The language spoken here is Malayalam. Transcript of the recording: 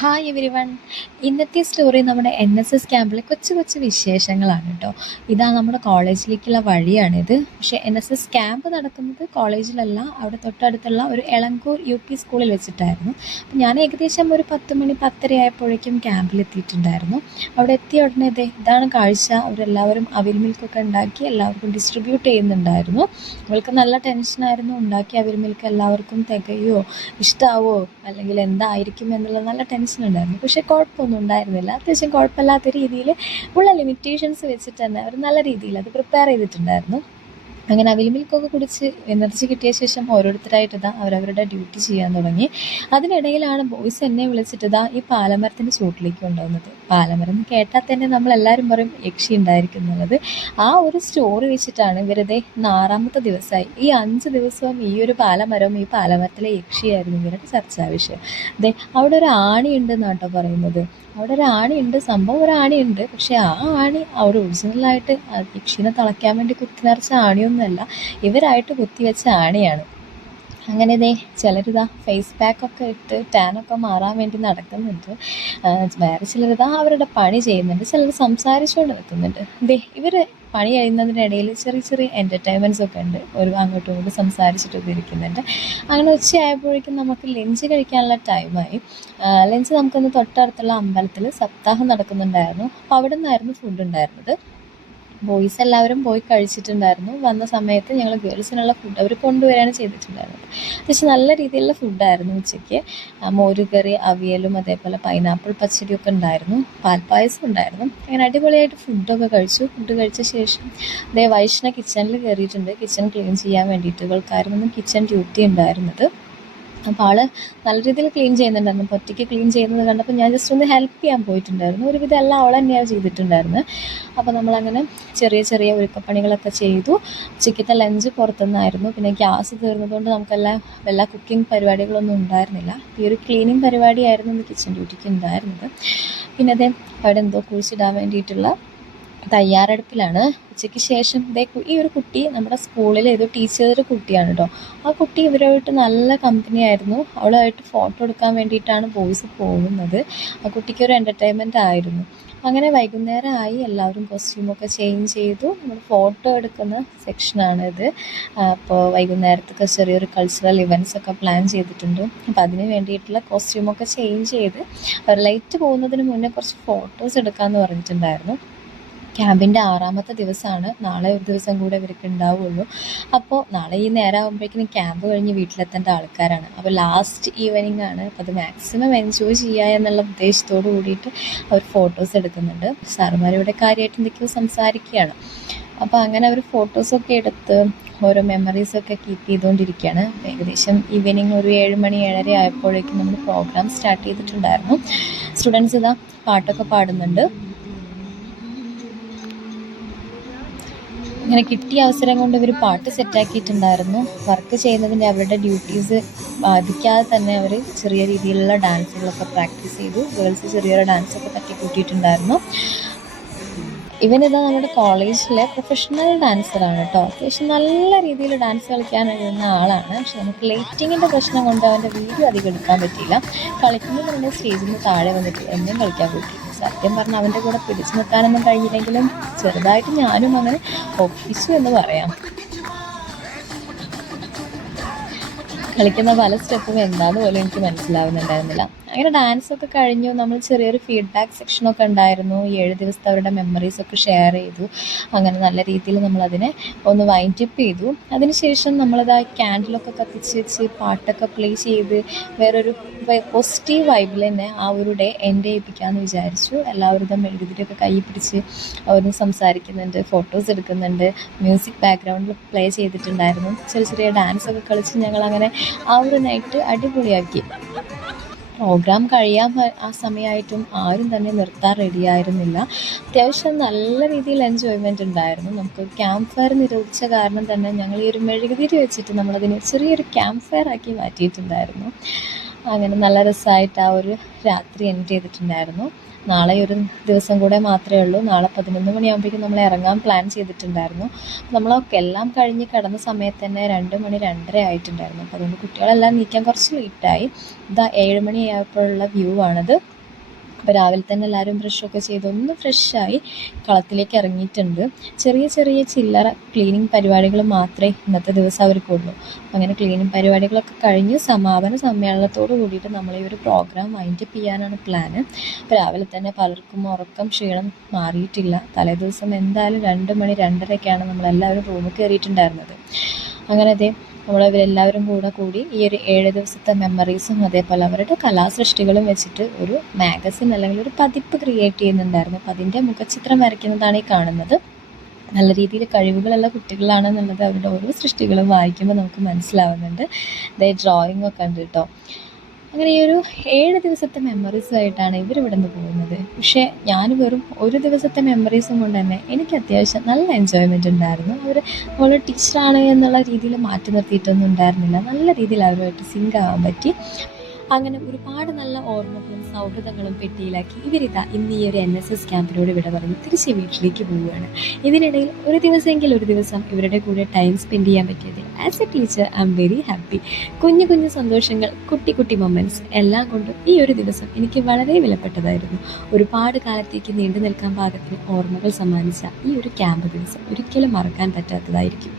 Hi every one. ഇന്നത്തെ സ്റ്റോറി നമ്മുടെ NSS ക്യാമ്പിലെ കൊച്ചു കൊച്ചു വിശേഷങ്ങളാണ് കേട്ടോ. ഇതാ നമ്മുടെ കോളേജിലേക്കുള്ള വഴിയാണിത്. പക്ഷേ NSS ക്യാമ്പ് നടക്കുന്നത് കോളേജിലല്ല, അവിടെ തൊട്ടടുത്തുള്ള ഒരു എളങ്കൂർ UP സ്കൂളിൽ വെച്ചിട്ടായിരുന്നു. അപ്പം ഞാൻ ഏകദേശം ഒരു 10 മണി 10:30 ആയപ്പോഴേക്കും ക്യാമ്പിലെത്തിയിട്ടുണ്ടായിരുന്നു. അവിടെ എത്തിയ ഉടനെ ഇതാണ് കാഴ്ച. അവരെല്ലാവരും അവിൽ മിൽക്കൊക്കെ ഉണ്ടാക്കി എല്ലാവർക്കും ഡിസ്ട്രിബ്യൂട്ട് ചെയ്യുന്നുണ്ടായിരുന്നു. അവൾക്ക് നല്ല ടെൻഷനായിരുന്നു. ഉണ്ടാക്കിയ അവിൽ മിൽക്ക് എല്ലാവർക്കും തികയോ, ഇഷ്ടമാവോ, അല്ലെങ്കിൽ എന്തായിരിക്കും എന്നുള്ള നല്ല ടെൻഷൻ ഉണ്ടായിരുന്നു. പക്ഷേ കുഴപ്പമൊന്നും ഉണ്ടായിരുന്നില്ല. അത്യാവശ്യം കുഴപ്പമില്ലാത്ത രീതിയിൽ ഉള്ള ലിമിറ്റേഷൻസ് വെച്ചിട്ട് തന്നെ അവർ നല്ല രീതിയിൽ അത് പ്രിപ്പയർ ചെയ്തിട്ടുണ്ടായിരുന്നു. അങ്ങനെ അവിൽ മിൽക്കൊക്കെ കുടിച്ച് എനർജി കിട്ടിയ ശേഷം ഓരോരുത്തരായിട്ട് അവരവരുടെ ഡ്യൂട്ടി ചെയ്യാൻ തുടങ്ങി. അതിനിടയിലാണ് ബോയ്സ് എന്നെ വിളിച്ചിട്ട് ഈ പാലമരത്തിൻ്റെ ചുവട്ടിലേക്ക് കൊണ്ടുവന്നത്. പാലമരം എന്ന് കേട്ടാൽ തന്നെ നമ്മളെല്ലാവരും പറയും യക്ഷി ഉണ്ടായിരിക്കും എന്നുള്ളത്. ആ ഒരു സ്റ്റോറി വെച്ചിട്ടാണ് ഇവരത് 6ാമത്തെ ദിവസമായി. ഈ 5 ദിവസവും ഈ ഒരു പാലമരവും ഈ പാലമരത്തിലെ യക്ഷിയായിരുന്നു ഇവരുടെ ചർച്ചാ വിഷയം. അവിടെ ഒരു ആണിയുണ്ട് എന്നാട്ടോ പറയുന്നത്. അവിടെ ഒരു ആണിയുണ്ട്, സംഭവം ഒരു ആണിയുണ്ട്. പക്ഷെ ആ ആണി അവിടെ ഒറിജിനലായിട്ട് യക്ഷീനെ തളയ്ക്കാൻ വേണ്ടി കുത്തി നിറച്ച ആണിയൊന്നുമല്ല, ഇവരായിട്ട് കുത്തിവെച്ച ആണിയാണ്. അങ്ങനെ ചിലരിതാ ഫേസ് പാക്കൊക്കെ ഇട്ട് ടാനൊക്കെ മാറാൻ വേണ്ടി നടക്കുന്നുണ്ട്. വേറെ ചിലരിതാ അവരുടെ പണി ചെയ്യുന്നുണ്ട്. ചിലർ സംസാരിച്ചുകൊണ്ട് നിൽക്കുന്നുണ്ട്. ഇവർ പണി കഴിയുന്നതിനിടയിൽ ചെറിയ ചെറിയ എൻ്റർടൈൻമെൻറ്റ്സ് ഒക്കെ ഉണ്ട്. ഒരു അങ്ങോട്ടും ഇങ്ങോട്ടും സംസാരിച്ചിട്ടൊക്കെ ഇരിക്കുന്നുണ്ട്. അങ്ങനെ ഉച്ചയായപ്പോഴേക്കും നമുക്ക് ലഞ്ച് കഴിക്കാനുള്ള ടൈമായി. ലഞ്ച് നമുക്കൊന്ന് തൊട്ടടുത്തുള്ള അമ്പലത്തിൽ സപ്താഹം നടക്കുന്നുണ്ടായിരുന്നു. അപ്പോൾ അവിടെ നിന്നായിരുന്നു ഫുഡ് ഉണ്ടായിരുന്നത്. ബോയ്സ് എല്ലാവരും പോയി കഴിച്ചിട്ടുണ്ടായിരുന്നു. വന്ന സമയത്ത് ഞങ്ങൾ ഗേൾസിനുള്ള ഫുഡ് അവർ കൊണ്ടുവരികയാണ് ചെയ്തിട്ടുണ്ടായിരുന്നത്. അത്യാവശ്യം നല്ല രീതിയിലുള്ള ഫുഡായിരുന്നു ഉച്ചയ്ക്ക്. മോരുകറി, അവിയലും അതേപോലെ പൈനാപ്പിൾ പച്ചടിയൊക്കെ ഉണ്ടായിരുന്നു. പാൽപ്പായസം ഉണ്ടായിരുന്നു. അങ്ങനെ അടിപൊളിയായിട്ട് ഫുഡൊക്കെ കഴിച്ചു. ഫുഡ് കഴിച്ച ശേഷം വൈഷ്ണ കിച്ചണിൽ കയറിയിട്ടുണ്ട്. കിച്ചൺ ക്ലീൻ ചെയ്യാൻ വേണ്ടിയിട്ട് ഇവൾക്കായിരുന്നു കിച്ചൺ ഡ്യൂട്ടി ഉണ്ടായിരുന്നത്. അപ്പോൾ ആൾ നല്ല രീതിയിൽ ക്ലീൻ ചെയ്യുന്നുണ്ടായിരുന്നു. അപ്പോൾ ഒറ്റയ്ക്ക് ക്ലീൻ ചെയ്യുന്നത് കണ്ടപ്പോൾ ഞാൻ ജസ്റ്റ് ഒന്ന് ഹെൽപ്പ് ചെയ്യാൻ പോയിട്ടുണ്ടായിരുന്നു. ഒരുവിധം എല്ലാം അവൾ തന്നെയാണ് ചെയ്തിട്ടുണ്ടായിരുന്നത്. അപ്പോൾ നമ്മളങ്ങനെ ചെറിയ ചെറിയ ഒരുക്കപ്പണികളൊക്കെ ചെയ്തു. ഉച്ചയ്ക്കത്തെ ലഞ്ച് പുറത്തുനിന്നായിരുന്നു. പിന്നെ ഗ്യാസ് തീർന്നതുകൊണ്ട് നമുക്കെല്ലാം എല്ലാ കുക്കിംഗ് പരിപാടികളൊന്നും ഉണ്ടായിരുന്നില്ല. ഈ ഒരു ക്ലീനിങ് പരിപാടിയായിരുന്നു ഇന്ന് കിച്ചൺ ഡ്യൂട്ടിക്ക് ഉണ്ടായിരുന്നത്. പിന്നെ അവിടെ എന്തോ കുഴിച്ചിടാൻ വേണ്ടിയിട്ടുള്ള തയ്യാറെടുപ്പിലാണ്. ഉച്ചയ്ക്ക് ശേഷം ഈ ഒരു കുട്ടി നമ്മുടെ സ്കൂളിലെ ഏതോ ടീച്ചറുടെ കുട്ടിയാണ് കേട്ടോ. ആ കുട്ടി ഇവരുമായിട്ട് നല്ല കമ്പനി ആയിരുന്നു. അവളുമായിട്ട് ഫോട്ടോ എടുക്കാൻ വേണ്ടിയിട്ടാണ് ബോയ്സ് പോകുന്നത്. ആ കുട്ടിക്ക് ഒരു എൻ്റർടൈൻമെൻ്റ് ആയിരുന്നു. അങ്ങനെ വൈകുന്നേരം ആയി. എല്ലാവരും കോസ്റ്റ്യൂമൊക്കെ ചേഞ്ച് ചെയ്തു. നമ്മൾ ഫോട്ടോ എടുക്കുന്ന സെക്ഷനാണിത്. അപ്പോൾ വൈകുന്നേരത്തൊക്കെ ചെറിയൊരു കൾച്ചറൽ ഇവൻറ്റ്സൊക്കെ പ്ലാൻ ചെയ്തിട്ടുണ്ട്. അപ്പോൾ അതിന് വേണ്ടിയിട്ടുള്ള കോസ്റ്റ്യൂമൊക്കെ ചേഞ്ച് ചെയ്ത് ലൈറ്റ് പോകുന്നതിന് മുന്നേ കുറച്ച് ഫോട്ടോസ് എടുക്കാമെന്ന് പറഞ്ഞിട്ടുണ്ടായിരുന്നു. ക്യാമ്പിൻ്റെ 6ാമത്തെ ദിവസമാണ്. നാളെ ഒരു ദിവസം കൂടെ ഇവർക്ക് ഉണ്ടാവുള്ളൂ. അപ്പോൾ നാളെ ഈ നേരം ആകുമ്പോഴേക്കും ക്യാമ്പ് കഴിഞ്ഞ് വീട്ടിലെത്തേണ്ട ആൾക്കാരാണ്. അപ്പോൾ ലാസ്റ്റ് ഈവനിങ് ആണ്. അപ്പോൾ അത് മാക്സിമം എൻജോയ് ചെയ്യുക എന്നുള്ള ഉദ്ദേശത്തോട് കൂടിയിട്ട് അവർ ഫോട്ടോസ് എടുക്കുന്നുണ്ട്. സാറുമാരിവിടെ കാര്യമായിട്ട് എന്തൊക്കെയോ സംസാരിക്കുകയാണ്. അപ്പോൾ അങ്ങനെ അവർ ഫോട്ടോസൊക്കെ എടുത്ത് ഓരോ മെമ്മറീസൊക്കെ കീപ്പ് ചെയ്തുകൊണ്ടിരിക്കുകയാണ്. ഏകദേശം ഈവനിങ് ഒരു 7 മണി 7:30 ആയപ്പോഴേക്കും നമ്മൾ പ്രോഗ്രാം സ്റ്റാർട്ട് ചെയ്തിട്ടുണ്ടായിരുന്നു. സ്റ്റുഡൻസ് പാട്ടൊക്കെ പാടുന്നുണ്ട്. അങ്ങനെ കിട്ടിയ അവസരം കൊണ്ട് ഇവർ പാട്ട് സെറ്റാക്കിയിട്ടുണ്ടായിരുന്നു. വർക്ക് ചെയ്യുന്നതിൻ്റെ അവരുടെ ഡ്യൂട്ടീസ് ബാധിക്കാതെ തന്നെ അവർ ചെറിയ രീതിയിലുള്ള ഡാൻസുകളൊക്കെ പ്രാക്ടീസ് ചെയ്തു. ഗേൾസ് ചെറിയൊരു ഡാൻസൊക്കെ തട്ടിക്കൂട്ടിയിട്ടുണ്ടായിരുന്നു. നമ്മുടെ കോളേജിലെ പ്രൊഫഷണൽ ഡാൻസറാണ് കേട്ടോ. അത്യാവശ്യം നല്ല രീതിയിൽ ഡാൻസ് കളിക്കാൻ കഴിയുന്ന ആളാണ്. പക്ഷെ നമുക്ക് ലൈറ്റിങ്ങിൻ്റെ പ്രശ്നം കൊണ്ട് അവൻ്റെ വീഡിയോ അധികം എടുക്കാൻ പറ്റിയില്ല. കളിക്കുന്നത് തന്നെ സ്റ്റേജിൽ നിന്ന് താഴെ വന്നിട്ട് എന്നും കളിക്കാൻ പറ്റി. സത്യം പറഞ്ഞാൽ അവൻ്റെ കൂടെ പിടിച്ചു നിർത്താനൊന്നും കഴിഞ്ഞില്ലെങ്കിലും ചെറുതായിട്ട് ഞാനും അങ്ങനെ ഒപ്പിച്ചു എന്ന് പറയാം. കളിക്കുന്ന പല സ്റ്റെപ്പും എന്താണെന്ന് പോലും എനിക്ക് മനസ്സിലാവുന്നുണ്ടായിരുന്നില്ല. അങ്ങനെ ഡാൻസൊക്കെ കഴിഞ്ഞു. നമ്മൾ ചെറിയൊരു ഫീഡ്ബാക്ക് സെക്ഷനൊക്കെ ഉണ്ടായിരുന്നു. 7 ദിവസത്തെ അവരുടെ മെമ്മറീസൊക്കെ ഷെയർ ചെയ്തു. അങ്ങനെ നല്ല രീതിയിൽ നമ്മളതിനെ ഒന്ന് വൈൻഡപ്പ് ചെയ്തു. അതിനുശേഷം ക്യാൻഡിലൊക്കെ കത്തിച്ച് വെച്ച് പാട്ടൊക്കെ പ്ലേ ചെയ്ത് വേറൊരു പോസിറ്റീവ് വൈബിൽ തന്നെ ആ ഒരു ഡേ എൻഡ് ചെയ്യിപ്പിക്കാമെന്ന് വിചാരിച്ചു. എല്ലാവരും മെഴുകുതിരിയൊക്കെ കൈ പിടിച്ച് അവരും സംസാരിക്കുന്നുണ്ട്, ഫോട്ടോസ് എടുക്കുന്നുണ്ട്. മ്യൂസിക് ബാക്ക്ഗ്രൗണ്ടിൽ പ്ലേ ചെയ്തിട്ടുണ്ടായിരുന്നു. ചെറിയ ചെറിയ ഡാൻസൊക്കെ കളിച്ച് ഞങ്ങളങ്ങനെ ആ ഒരു നൈറ്റ് അടിപൊളിയാക്കി. പ്രോഗ്രാം കഴിയാൻ ആ സമയമായിട്ടും ആരും തന്നെ നിർത്താൻ റെഡിയായിരുന്നില്ല. അത്യാവശ്യം നല്ല രീതിയിൽ എൻജോയ്മെൻറ്റ് ഉണ്ടായിരുന്നു. നമുക്ക് ക്യാമ്പ് ഫയർ നിരോധിച്ച കാരണം തന്നെ ഞങ്ങൾ ഈ ഒരു മെഴുകുതിരി വെച്ചിട്ട് നമ്മളതിനെ ചെറിയൊരു ക്യാമ്പ് ഫയർ ആക്കി മാറ്റിയിട്ടുണ്ടായിരുന്നു. അങ്ങനെ നല്ല രസമായിട്ട് ആ ഒരു രാത്രി എൻഡ് ചെയ്തിട്ടുണ്ടായിരുന്നു. നാളെ ഒരു ദിവസം കൂടെ മാത്രമേ ഉള്ളൂ. നാളെ 11 മണിയാകുമ്പോഴേക്കും നമ്മൾ ഇറങ്ങാൻ പ്ലാൻ ചെയ്തിട്ടുണ്ടായിരുന്നു. നമ്മളൊക്കെ എല്ലാം കഴിഞ്ഞ് കിടന്ന സമയത്ത് തന്നെ 2 മണി 2:30 ആയിട്ടുണ്ടായിരുന്നു. അപ്പോൾ അതുകൊണ്ട് കുട്ടികളെല്ലാം നീക്കാൻ കുറച്ച് ലേറ്റായി. ഇതാ 7 മണിയായപ്പോഴുള്ള വ്യൂ ആണത്. അപ്പോൾ രാവിലെ തന്നെ എല്ലാവരും ബ്രഷൊക്കെ ചെയ്ത് ഒന്ന് ഫ്രഷായി കളത്തിലേക്ക് ഇറങ്ങിയിട്ടുണ്ട്. ചെറിയ ചെറിയ ചില്ലറ ക്ലീനിങ് പരിപാടികൾ മാത്രമേ ഇന്നത്തെ ദിവസം അവർക്കുള്ളൂ. അങ്ങനെ ക്ലീനിങ് പരിപാടികളൊക്കെ കഴിഞ്ഞ് സമാപന സമ്മേളനത്തോട് കൂടിയിട്ട് നമ്മൾ ഈ ഒരു പ്രോഗ്രാം വൈൻഡപ്പ് ചെയ്യാനാണ് പ്ലാന്. അപ്പോൾ രാവിലെ തന്നെ പലർക്കും ഉറക്കം ക്ഷീണം മാറിയിട്ടില്ല. തലേദിവസം എന്തായാലും 2 മണി 2:30 നമ്മളെല്ലാവരും റൂമിൽ കയറിയിട്ടുണ്ടായിരുന്നത്. അങ്ങനെ നമ്മളവരെല്ലാവരും കൂടി ഈ ഒരു 7 ദിവസത്തെ മെമ്മറീസും അതേപോലെ അവരുടെ കലാസൃഷ്ടികളും വെച്ചിട്ട് ഒരു മാഗസിൻ അല്ലെങ്കിൽ ഒരു പതിപ്പ് ക്രിയേറ്റ് ചെയ്യുന്നുണ്ടായിരുന്നു. അപ്പോൾ അതിൻ്റെ മുഖചിത്രം വരയ്ക്കുന്നതാണ് ഈ കാണുന്നത്. നല്ല രീതിയിൽ കഴിവുകളുള്ള കുട്ടികളാണെന്നുള്ളത് അവരുടെ ഓരോ സൃഷ്ടികളും വായിക്കുമ്പോൾ നമുക്ക് മനസ്സിലാവുന്നുണ്ട്. ഡ്രോയിങ് ഒക്കെ ഉണ്ട് കേട്ടോ. അങ്ങനെ ഈ ഒരു 7 ദിവസത്തെ മെമ്മറീസുമായിട്ടാണ് ഇവരിവിടെ നിന്ന് പോകുന്നത്. പക്ഷേ ഞാൻ വെറും ഒരു ദിവസത്തെ മെമ്മറീസും കൊണ്ട് തന്നെ എനിക്ക് അത്യാവശ്യം നല്ല എൻജോയ്മെൻറ്റ് ഉണ്ടായിരുന്നു. അവൾ ടീച്ചറാണ് എന്നുള്ള രീതിയിൽ മാറ്റി നിർത്തിയിട്ടൊന്നും ഉണ്ടായിരുന്നില്ല. നല്ല രീതിയിൽ അവരുമായിട്ട് സിങ്ക് ആവാൻ പറ്റി. അങ്ങനെ ഒരുപാട് നല്ല ഓർമ്മകളും സൗഹൃദങ്ങളും പെട്ടിയിലാക്കി ഇവരിതാ ഇന്ന് ഈ ഒരു NSS ക്യാമ്പിനോട് വിട പറഞ്ഞ് തിരിച്ച് വീട്ടിലേക്ക് പോവുകയാണ്. ഇതിനിടയിൽ ഒരു ദിവസം ഇവരുടെ കൂടെ ടൈം സ്പെൻഡ് ചെയ്യാൻ പറ്റിയതിൽ as a teacher I am very happy. കുഞ്ഞു കുഞ്ഞു സന്തോഷങ്ങൾ, കുട്ടി മൊമെൻറ്റ്സ് എല്ലാം കൊണ്ടും ഈ ഒരു ദിവസം എനിക്ക് വളരെ വിലപ്പെട്ടതായിരുന്നു. ഒരുപാട് കാലത്തേക്ക് നീണ്ടു നിൽക്കാൻ പാകത്തിന് ഓർമ്മകൾ സമ്മാനിച്ച ഈ ഒരു ക്യാമ്പ് ദിവസം ഒരിക്കലും മറക്കാൻ പറ്റാത്തതായിരിക്കും.